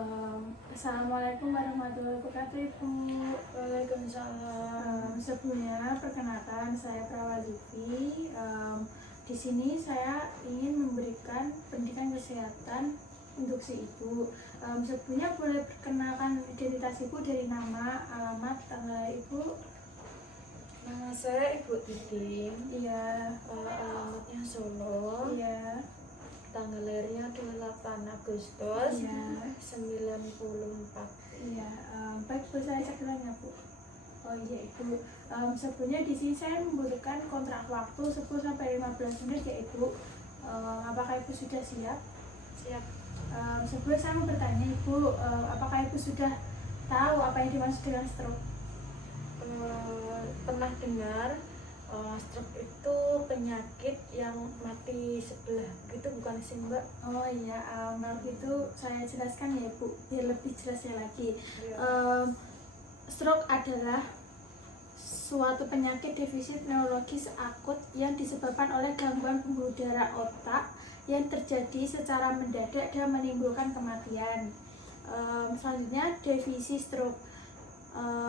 Assalamualaikum warahmatullahi wabarakatuh, Ibu. Waalaikumsalam. Sebelumnya perkenalkan, saya Prawal Livi. Di sini saya ingin memberikan pendidikan kesehatan untuk si Ibu. Sebelumnya boleh perkenalkan identitas Ibu dari nama, alamat, tanggal lahir Ibu. Nama saya Ibu Titim. Iya, Alamatnya Solo. iya, Tanggal lahirnya 28 Agustus iya, 94. iya. Baik, Bu, saya cek ya, Bu. Oh iya Ibu, sebelumnya di sini saya membutuhkan kontrak waktu 10-15 menit ya Ibu. Apakah Ibu sudah siap? Siap. Sebelum saya mau bertanya Ibu, apakah Ibu sudah tahu apa yang dimaksud dengan stroke? Pernah dengar stroke itu penyakit yang mati sebelah gitu, bukan sih Mbak? Oh iya, kalau gitu saya jelaskan ya Ibu, biar lebih jelasnya lagi. Iya. Stroke adalah suatu penyakit defisit neurologis akut yang disebabkan oleh gangguan pembuluh darah otak yang terjadi secara mendadak dan menimbulkan kematian. Selanjutnya, definisi stroke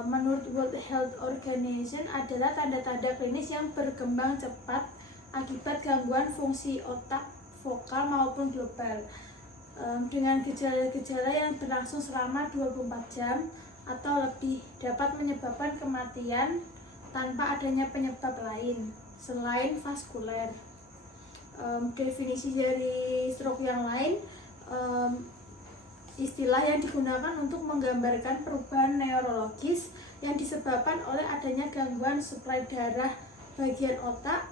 menurut World Health Organization adalah tanda-tanda klinis yang berkembang cepat akibat gangguan fungsi otak vokal maupun global, dengan gejala-gejala yang berlangsung selama 24 jam atau lebih, dapat menyebabkan kematian tanpa adanya penyebab lain selain vaskuler. Definisi dari stroke yang lain, istilah yang digunakan untuk menggambarkan perubahan neurologis yang disebabkan oleh adanya gangguan suplai darah bagian otak.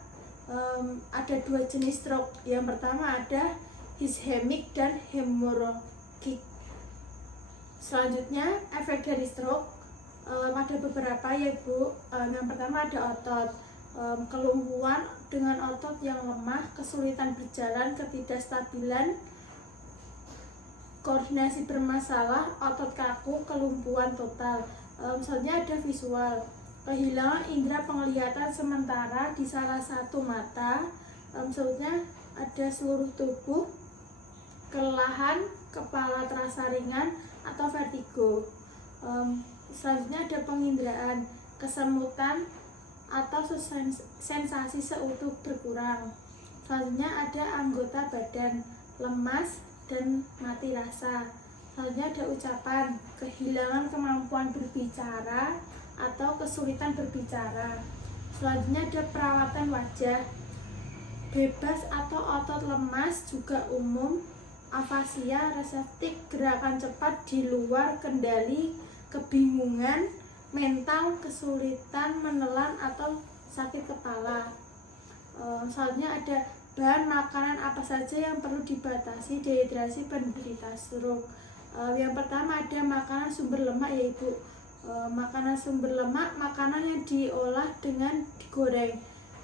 Ada dua jenis stroke. Yang pertama ada ischemic dan hemorrhagic. Selanjutnya, efek dari stroke ada beberapa ya Bu. Yang pertama ada otot, kelumpuhan dengan otot yang lemah, kesulitan berjalan, ketidakstabilan, koordinasi bermasalah, otot kaku, kelumpuhan total. Selanjutnya ada visual, kehilangan indera penglihatan sementara di salah satu mata. Selanjutnya ada seluruh tubuh, kelelahan, kepala terasa ringan atau vertigo. Selanjutnya ada penginderaan, kesemutan atau sensasi seutuh berkurang. Selanjutnya ada anggota badan, lemas dan mati rasa. Selanjutnya ada ucapan, kehilangan kemampuan berbicara atau kesulitan berbicara. Selanjutnya ada perawatan wajah, bebas atau otot lemas juga umum, afasia, reseptif, gerakan cepat di luar kendali, kebingungan, mental, kesulitan menelan atau sakit kepala. Selanjutnya ada bahan makanan apa saja yang perlu dibatasi dehidrasi penderita stroke. Yang pertama ada makanan sumber lemak ya Ibu. Makanan sumber lemak, makanan yang diolah dengan digoreng,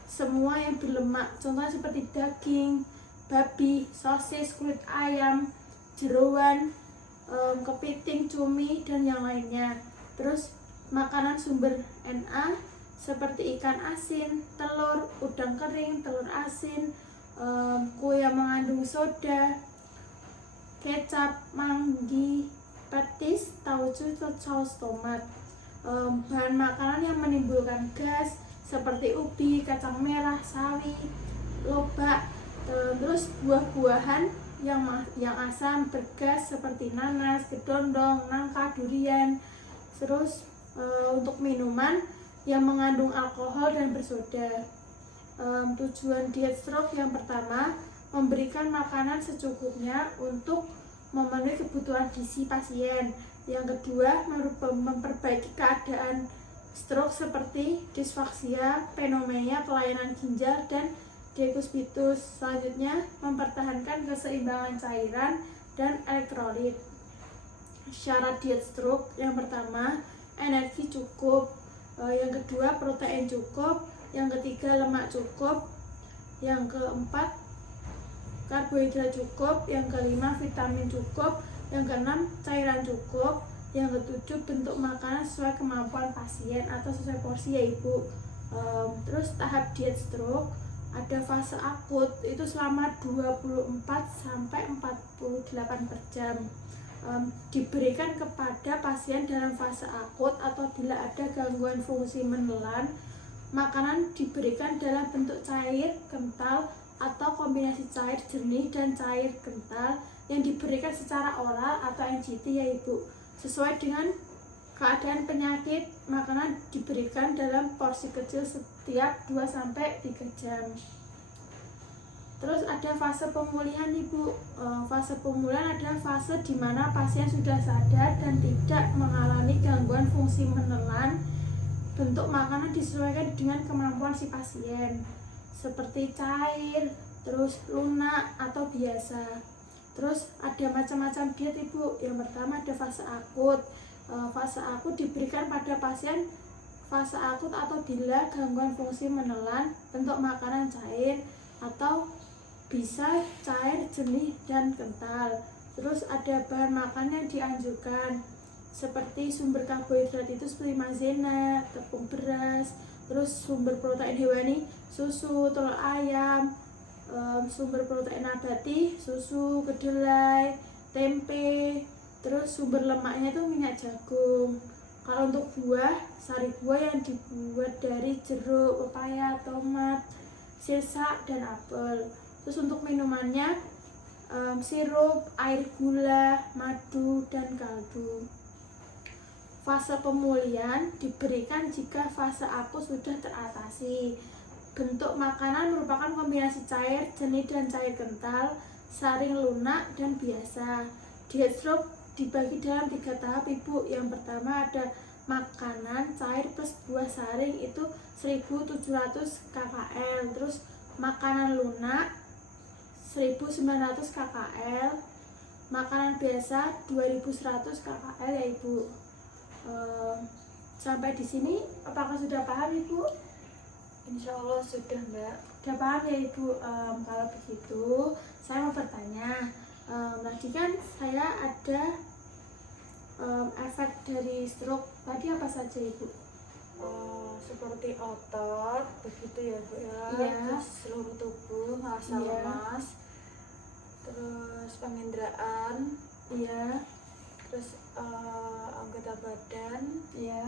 semua yang berlemak, contohnya seperti daging babi, sosis, kulit ayam, jeroan, kepiting, cumi, dan yang lainnya. Terus makanan sumber Na seperti ikan asin, telur, udang kering, telur asin, kue yang mengandung soda, kecap, manggi, petis, tauco, saus tomat. Bahan makanan yang menimbulkan gas seperti ubi, kacang merah, sawi, lobak. Terus buah-buahan yang asam bergas seperti nanas, kedondong, nangka, durian. Terus untuk minuman yang mengandung alkohol dan bersoda. Tujuan diet stroke yang pertama, memberikan makanan secukupnya untuk memenuhi kebutuhan gizi pasien. Yang kedua, memperbaiki keadaan stroke seperti disfaksia, pneumonia, kelainan ginjal, dan decubitus. Selanjutnya, mempertahankan keseimbangan cairan dan elektrolit. Syarat diet stroke yang pertama, energi cukup. Yang kedua, protein cukup. Yang ketiga, lemak cukup. Yang keempat, karbohidrat cukup. Yang kelima, vitamin cukup. Yang keenam, cairan cukup. Yang ketujuh, bentuk makanan sesuai kemampuan pasien atau sesuai porsi ya Ibu. Terus tahap diet stroke, ada fase akut itu selama 24 sampai 48 per jam. diberikan kepada pasien dalam fase akut atau bila ada gangguan fungsi menelan. Makanan diberikan dalam bentuk cair, kental, atau kombinasi cair jernih dan cair kental yang diberikan secara oral atau NGT ya Ibu. Sesuai dengan keadaan penyakit, makanan diberikan dalam porsi kecil setiap 2-3 jam. Terus ada fase pemulihan Ibu. Fase pemulihan adalah fase di mana pasien sudah sadar dan tidak mengalami gangguan fungsi menelan. Bentuk makanan disesuaikan dengan kemampuan si pasien, seperti cair, terus lunak atau biasa. Terus ada macam-macam diet Ibu. Yang pertama ada fase akut. Fase akut diberikan pada pasien fase akut atau bila gangguan fungsi menelan. Bentuk makanan cair atau bisa cair, jernih, dan kental. Terus ada bahan makan yang dianjurkan seperti sumber karbohidrat itu seperti maizena, tepung beras. Terus sumber protein hewani susu, telur ayam. Sumber protein nabati susu, kedelai, tempe. Terus sumber lemaknya itu minyak jagung. Kalau untuk buah, sari buah yang dibuat dari jeruk, pepaya, tomat, sirsak, dan apel. Terus untuk minumannya sirup, air gula, madu, dan kaldu. Fase pemulihan diberikan jika fase akut sudah teratasi. Bentuk makanan merupakan kombinasi cair, jernih, dan cair kental, saring, lunak, dan biasa. Diet stroke dibagi dalam 3 tahap Ibu. Yang pertama ada makanan cair plus buah saring itu 1700 kkl. Terus makanan lunak 1900 kkl. Makanan biasa 2100 kkl ya Ibu. Sampai di sini apakah sudah paham Ibu? Insya Allah sudah Mbak. Sudah paham ya Ibu. Kalau begitu saya mau bertanya. Tadi kan saya ada efek dari stroke tadi apa saja Ibu? Seperti otot begitu ya Bu ya. Iya. Terus seluruh tubuh ngerasa Iya. lemas. Terus penginderaan, Iya. terus anggota badan, Iya.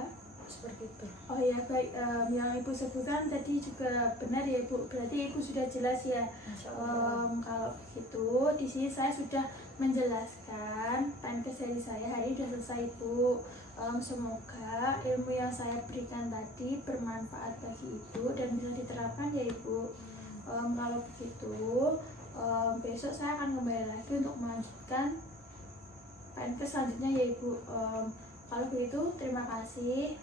seperti itu. Oh ya baik, yang Ibu sebutkan tadi juga benar ya Ibu. Berarti Ibu sudah jelas ya. Insya Allah. Kalau begitu di sini saya sudah menjelaskan PNKes dari saya hari ini sudah selesai Ibu. Semoga ilmu yang saya berikan tadi bermanfaat bagi Ibu dan bisa diterapkan ya Ibu. Kalau begitu besok saya akan kembali lagi untuk melanjutkan PNKes selanjutnya ya Ibu. Kalau begitu terima kasih.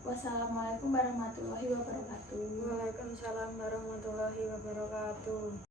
Wassalamualaikum warahmatullahi wabarakatuh. Waalaikumsalam warahmatullahi wabarakatuh.